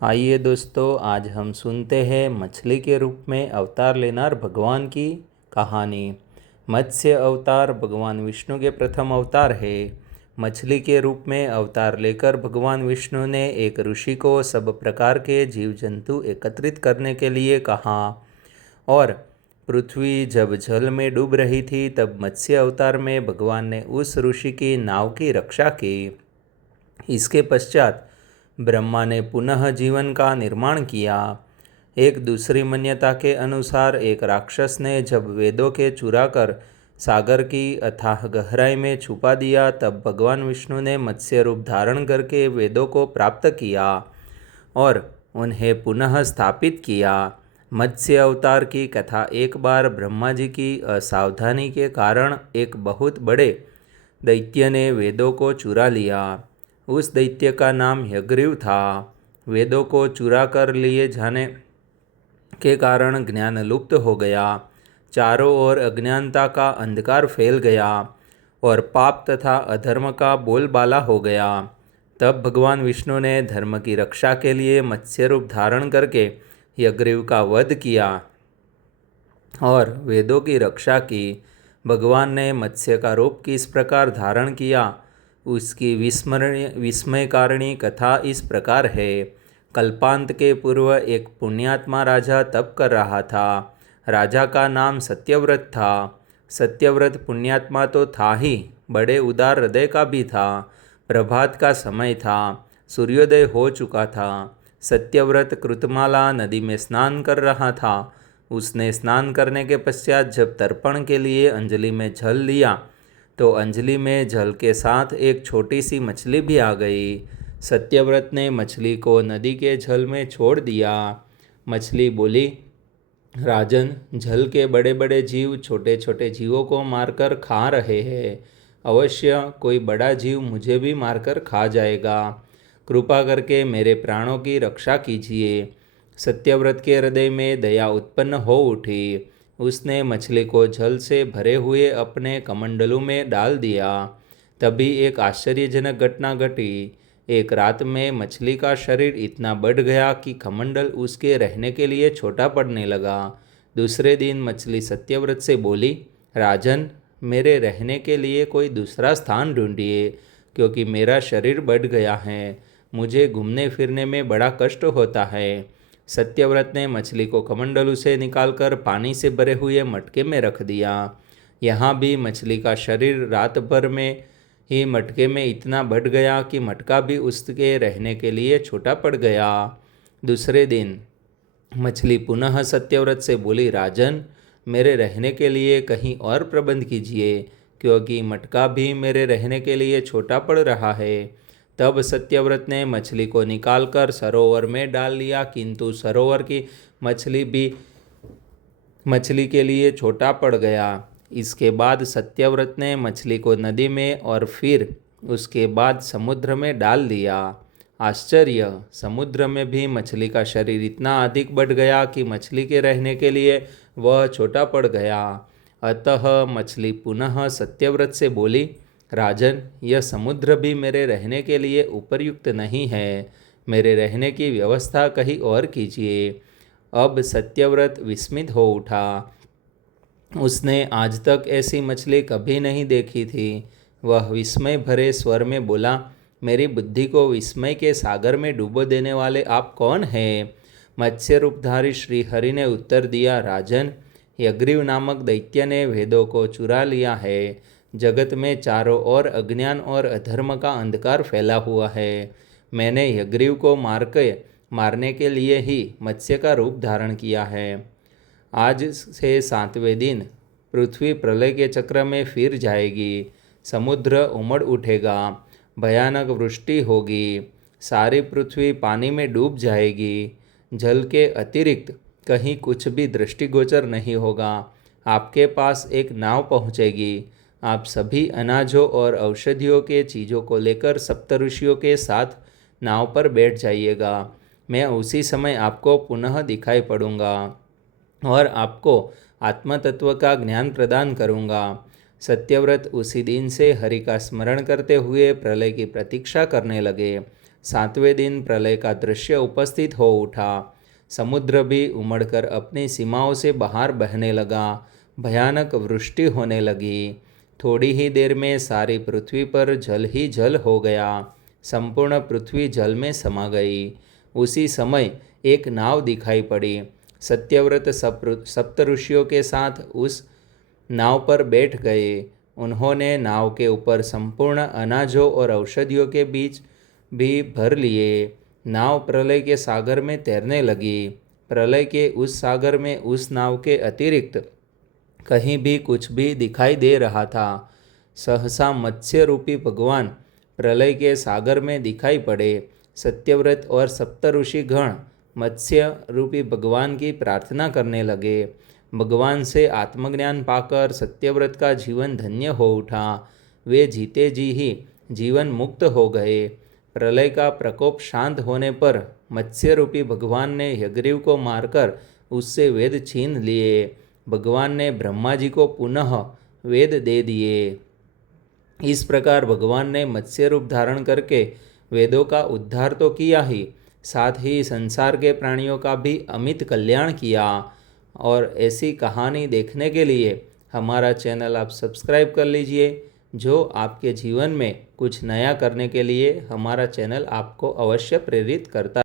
आइए दोस्तों, आज हम सुनते हैं मछली के रूप में अवतार लेनार भगवान की कहानी। मत्स्य अवतार भगवान विष्णु के प्रथम अवतार है। मछली के रूप में अवतार लेकर भगवान विष्णु ने एक ऋषि को सब प्रकार के जीव जंतु एकत्रित करने के लिए कहा और पृथ्वी जब जल में डूब रही थी तब मत्स्य अवतार में भगवान ने उस ऋषि की नाव की रक्षा की। इसके पश्चात ब्रह्मा ने पुनः जीवन का निर्माण किया। एक दूसरी मान्यता के अनुसार एक राक्षस ने जब वेदों के चुराकर सागर की अथाह गहराई में छुपा दिया तब भगवान विष्णु ने मत्स्य रूप धारण करके वेदों को प्राप्त किया और उन्हें पुनः स्थापित किया। मत्स्य अवतार की कथा। एक बार ब्रह्मा जी की असावधानी के कारण एक बहुत बड़े दैत्य ने वेदों को चुरा लिया। उस दैत्य का नाम हयग्रीव था। वेदों को चुरा कर लिए जाने के कारण ज्ञान लुप्त हो गया। चारों ओर अज्ञानता का अंधकार फैल गया और पाप तथा अधर्म का बोलबाला हो गया। तब भगवान विष्णु ने धर्म की रक्षा के लिए मत्स्य रूप धारण करके हयग्रीव का वध किया और वेदों की रक्षा की। भगवान ने मत्स्य का रूप किस प्रकार धारण किया, उसकी विस्मयकारिणी कथा इस प्रकार है। कल्पांत के पूर्व एक पुण्यात्मा राजा तप कर रहा था। राजा का नाम सत्यव्रत था। सत्यव्रत पुण्यात्मा तो था ही, बड़े उदार हृदय का भी था। प्रभात का समय था, सूर्योदय हो चुका था। सत्यव्रत कृतमाला नदी में स्नान कर रहा था। उसने स्नान करने के पश्चात जब तर्पण के लिए अंजलि में जल लिया तो अंजलि में जल के साथ एक छोटी सी मछली भी आ गई। सत्यव्रत ने मछली को नदी के जल में छोड़ दिया। मछली बोली, राजन, जल के बड़े बड़े जीव छोटे छोटे जीवों को मारकर खा रहे हैं। अवश्य कोई बड़ा जीव मुझे भी मारकर खा जाएगा। कृपा करके मेरे प्राणों की रक्षा कीजिए। सत्यव्रत के हृदय में दया उत्पन्न हो उठी। उसने मछली को जल से भरे हुए अपने कमंडलू में डाल दिया। तभी एक आश्चर्यजनक घटना घटी। एक रात में मछली का शरीर इतना बढ़ गया कि कमंडल उसके रहने के लिए छोटा पड़ने लगा। दूसरे दिन मछली सत्यव्रत से बोली, राजन, मेरे रहने के लिए कोई दूसरा स्थान ढूंढिए, क्योंकि मेरा शरीर बढ़ गया है। मुझे घूमने फिरने में बड़ा कष्ट होता है। सत्यव्रत ने मछली को कमंडलू से निकालकर पानी से भरे हुए मटके में रख दिया। यहाँ भी मछली का शरीर रात भर में ही मटके में इतना बढ़ गया कि मटका भी उसके रहने के लिए छोटा पड़ गया। दूसरे दिन मछली पुनः सत्यव्रत से बोली, राजन, मेरे रहने के लिए कहीं और प्रबंध कीजिए, क्योंकि मटका भी मेरे रहने के लिए छोटा पड़ रहा है। तब सत्यव्रत ने मछली को निकालकर सरोवर में डाल लिया, किंतु सरोवर की मछली भी मछली के लिए छोटा पड़ गया। इसके बाद सत्यव्रत ने मछली को नदी में और फिर उसके बाद समुद्र में डाल दिया। आश्चर्य! समुद्र में भी मछली का शरीर इतना अधिक बढ़ गया कि मछली के रहने के लिए वह छोटा पड़ गया। अतः मछली पुनः सत्यव्रत से बोली, राजन, यह समुद्र भी मेरे रहने के लिए उपयुक्त नहीं है। मेरे रहने की व्यवस्था कहीं और कीजिए। अब सत्यव्रत विस्मित हो उठा। उसने आज तक ऐसी मछली कभी नहीं देखी थी। वह विस्मय भरे स्वर में बोला, मेरी बुद्धि को विस्मय के सागर में डूबो देने वाले आप कौन हैं? मत्स्य रूपधारी श्री हरि ने उत्तर दिया, राजन, हयग्रीव नामक दैत्य ने वेदों को चुरा लिया है। जगत में चारों ओर अज्ञान और अधर्म का अंधकार फैला हुआ है। मैंने हयग्रीव को मारने के लिए ही मत्स्य का रूप धारण किया है। आज से 7वें दिन पृथ्वी प्रलय के चक्र में फिर जाएगी। समुद्र उमड़ उठेगा, भयानक वृष्टि होगी, सारी पृथ्वी पानी में डूब जाएगी। जल के अतिरिक्त कहीं कुछ भी दृष्टिगोचर नहीं होगा। आपके पास एक नाव पहुँचेगी। आप सभी अनाजों और औषधियों के चीज़ों को लेकर सप्तऋषियों के साथ नाव पर बैठ जाइएगा। मैं उसी समय आपको पुनः दिखाई पड़ूंगा और आपको आत्म तत्व का ज्ञान प्रदान करूंगा। सत्यव्रत उसी दिन से हरि का स्मरण करते हुए प्रलय की प्रतीक्षा करने लगे। सातवें दिन प्रलय का दृश्य उपस्थित हो उठा। समुद्र भी उमड़कर अपनी सीमाओं से बाहर बहने लगा। भयानक वृष्टि होने लगी। थोड़ी ही देर में सारी पृथ्वी पर जल ही जल हो गया। संपूर्ण पृथ्वी जल में समा गई। उसी समय एक नाव दिखाई पड़ी। सत्यव्रत सप्त ऋषियों के साथ उस नाव पर बैठ गए। उन्होंने नाव के ऊपर संपूर्ण अनाजों और औषधियों के बीज भी भर लिए। नाव प्रलय के सागर में तैरने लगी। प्रलय के उस सागर में उस नाव के अतिरिक्त कहीं भी कुछ भी दिखाई दे रहा था। सहसा मत्स्य रूपी भगवान प्रलय के सागर में दिखाई पड़े। सत्यव्रत और सप्तऋषि गण मत्स्य रूपी भगवान की प्रार्थना करने लगे। भगवान से आत्मज्ञान पाकर सत्यव्रत का जीवन धन्य हो उठा। वे जीते जी ही जीवन मुक्त हो गए। प्रलय का प्रकोप शांत होने पर मत्स्य रूपी भगवान ने यज्ञग्रीव को मारकर उससे वेद छीन लिए। भगवान ने ब्रह्मा जी को पुनः वेद दे दिए। इस प्रकार भगवान ने मत्स्य रूप धारण करके वेदों का उद्धार तो किया ही, साथ ही संसार के प्राणियों का भी अमित कल्याण किया। और ऐसी कहानी देखने के लिए हमारा चैनल आप सब्सक्राइब कर लीजिए। जो आपके जीवन में कुछ नया करने के लिए हमारा चैनल आपको अवश्य प्रेरित करता